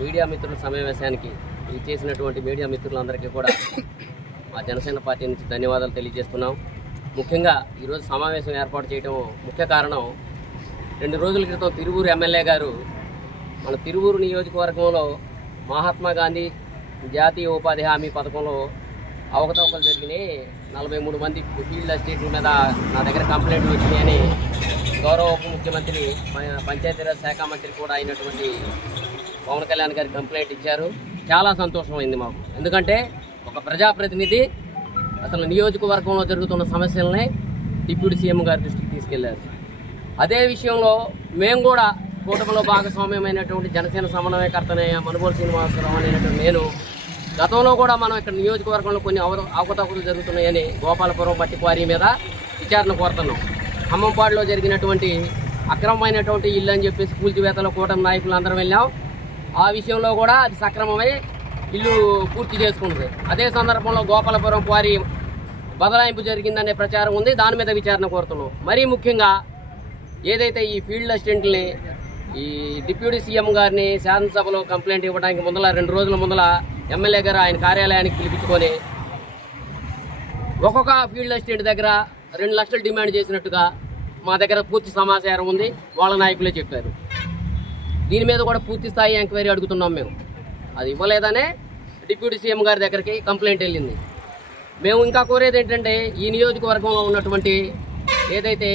Media మిత్రుల సమావేశానికి చేసినటువంటి మీడియా మిత్రులందరికీ కూడా మా జనసేన పార్టీ నుంచి ధన్యవాదాలు తెలియజేస్తున్నాం. ముఖ్యంగా ఈరోజు సమావేశం ఏర్పాటు చేయడం ముఖ్య కారణం 2 రోజుల క్రితం తిరువూరు ఎమ్మెల్యే గారు మన తిరువూరు నియోజకవర్గంలో మహాత్మా గాంధీ జాతీయ ఉపాధి హామీ పథకంలో అవకతవకలు జరిగినాయి, 43 మంది ఫీల్డ్ అసిస్టెంట్ల మీద నా దగ్గర కంప్లైంట్లు వచ్చినాయని గౌరవ ఉప ముఖ్యమంత్రి పంచాయతీరాజ్ శాఖ మంత్రి కూడా అయినటువంటి పవన్ కళ్యాణ్ గారికి కంప్లైంట్ ఇచ్చారు. చాలా సంతోషమైంది మాకు. ఎందుకంటే ఒక ప్రజాప్రతినిధి అసలు నియోజకవర్గంలో జరుగుతున్న సమస్యలనే డిప్యూటీ సీఎం గారి దృష్టికి తీసుకెళ్లారు. అదే విషయంలో మేము కూడా కూటమిలో భాగస్వామ్యమైనటువంటి జనసేన సమన్వయకర్తనే మనుబోలు శ్రీనివాసరావు అనేటువంటి నేను గతంలో కూడా మనం ఇక్కడ నియోజకవర్గంలో కొన్ని అవకతవకలు జరుగుతున్నాయని గోపాలపురం మట్టి క్వారీ మీద విచారణ కోరుతున్నాం. ఖమ్మంపాడులో జరిగినటువంటి అక్రమమైనటువంటి ఇల్లు అని చెప్పేసి కూల్చివేతలో కూటమి నాయకులు అందరం వెళ్ళాం. ఆ విషయంలో కూడా అది సక్రమమై ఇల్లు పూర్తి చేసుకుంటుంది. అదే సందర్భంలో గోపాలపురం క్వారీ బదలాయింపు జరిగిందనే ప్రచారం ఉంది, దాని మీద విచారణ కోరుతున్నాం. మరీ ముఖ్యంగా ఏదైతే ఈ ఫీల్డ్ అసిస్టెంట్ని ఈ డిప్యూటీ సీఎం గారిని శాసనసభలో కంప్లైంట్ ఇవ్వడానికి ముందల 2 రోజుల ముందల ఎమ్మెల్యే గారు ఆయన కార్యాలయానికి పిలిపించుకొని ఒక్కొక్క ఫీల్డ్ అసిస్టెంట్ దగ్గర 2 లక్షలు డిమాండ్ చేసినట్టుగా మా దగ్గర పూర్తి సమాచారం ఉంది, వాళ్ళ నాయకులే చెప్పారు. దీని మీద కూడా పూర్తి స్థాయి ఎంక్వైరీ అడుగుతున్నాం. మేము అది ఇవ్వలేదనే డిప్యూటీ సీఎం గారి దగ్గరికి కంప్లైంట్ వెళ్ళింది. మేము ఇంకా కోరేది ఏంటంటే ఈ నియోజకవర్గంలో ఉన్నటువంటి ఏదైతే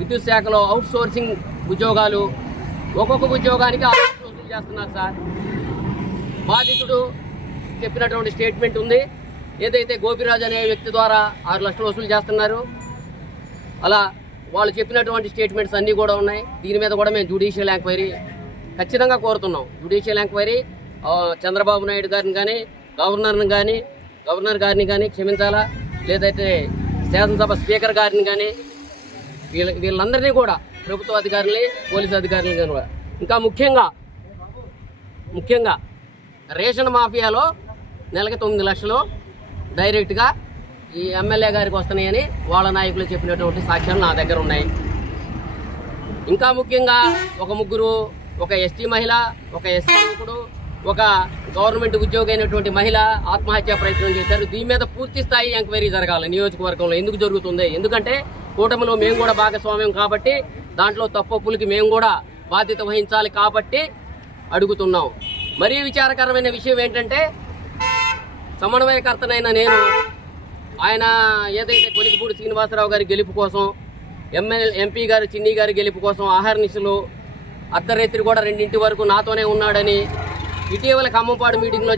విద్యుత్ శాఖలో అవుట్ సోర్సింగ్ ఉద్యోగాలు ఒక్కొక్క ఉద్యోగానికి 6 లక్షలు వసూలు చేస్తున్నారు సార్. బాధితుడు చెప్పినటువంటి స్టేట్మెంట్ ఉంది, ఏదైతే గోపిరాజు అనే వ్యక్తి ద్వారా 6 లక్షలు వసూలు చేస్తున్నారు. అలా వాళ్ళు చెప్పినటువంటి స్టేట్మెంట్స్ అన్నీ కూడా ఉన్నాయి. దీని మీద కూడా మేము జ్యుడిషియల్ ఎంక్వైరీ ఖచ్చితంగా కోరుతున్నాం. జ్యుడిషియల్ ఎంక్వైరీ చంద్రబాబు నాయుడు గారిని కానీ గవర్నర్ గారిని కానీ క్షమించాలా, లేదైతే శాసనసభ స్పీకర్ గారిని కానీ వీళ్ళందరినీ కూడా ప్రభుత్వ అధికారులని పోలీసు అధికారులని కానీ కూడా ఇంకా ముఖ్యంగా రేషన్ మాఫియాలో నెలకి 9 లక్షలు డైరెక్ట్గా ఈ ఎమ్మెల్యే గారికి వస్తున్నాయని వాళ్ళ నాయకులు చెప్పినటువంటి సాక్ష్యాలు నా దగ్గర ఉన్నాయి. ఇంకా ముఖ్యంగా ఒక 3 ఒక ఎస్టీ మహిళ, ఒక ఎస్సీ యువకుడు, ఒక గవర్నమెంట్ ఉద్యోగి అయినటువంటి మహిళ ఆత్మహత్యా ప్రయత్నం చేశారు. దీని మీద పూర్తి స్థాయి ఎంక్వైరీ జరగాలి. నియోజకవర్గంలో ఎందుకు జరుగుతుంది? ఎందుకంటే కూటమిలో మేము కూడా భాగస్వామ్యం కాబట్టి దాంట్లో తప్పులకి మేము కూడా బాధ్యత వహించాలి కాబట్టి అడుగుతున్నాం. మరీ విచారకరమైన విషయం ఏంటంటే సమన్వయకర్తనైన నేను ఆయన ఏదైతే కొలికిపూడి శ్రీనివాసరావు గారి గెలుపు కోసం, ఎంపీ గారు చిన్ని గారి గెలుపు కోసం ఆహార్నిశలు అర్ధరాత్రి కూడా 2 వరకు నాతోనే ఉన్నాడని ఇటీవల ఖమ్మంపాడు మీటింగ్లో